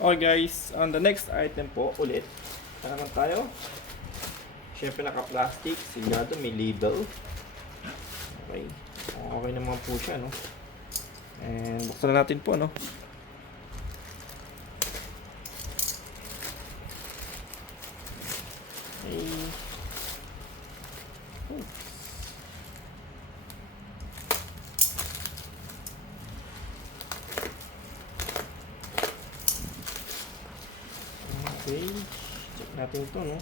Okay guys, on the next item po ulit, naman tayo. Siyempre naka-plastic, sigado, may label. Okay. Okay naman po siya, no? And buksan na natin po, no? Okay. Okay. Check natin to, no?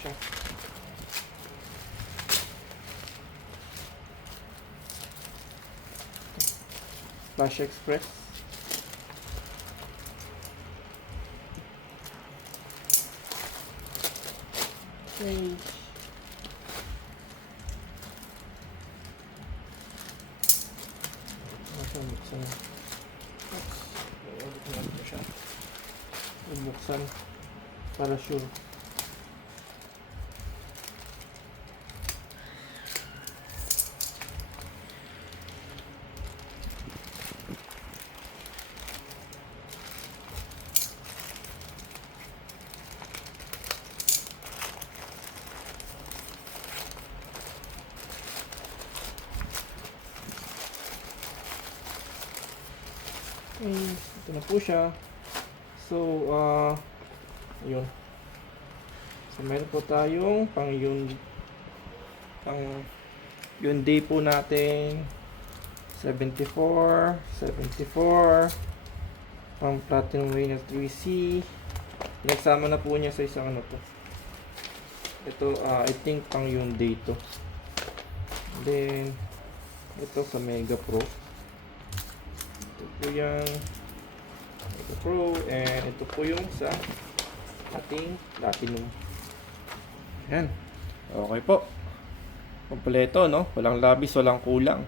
Siya. Flash Express. Okay. Buksan para sure. Okay, ito na po siya. So, yun. So, meron po tayong pang day po natin 74, pang Platinum Rain 3C. Pinagsama na po niya sa isang ano to. Ito, I think pang day to. And then, ito sa Mega Pro. Ito po yung Mega Pro, and ito po yung sa ating Platinum. Yan. Okay po. Kompleto, no? Walang labis, walang kulang.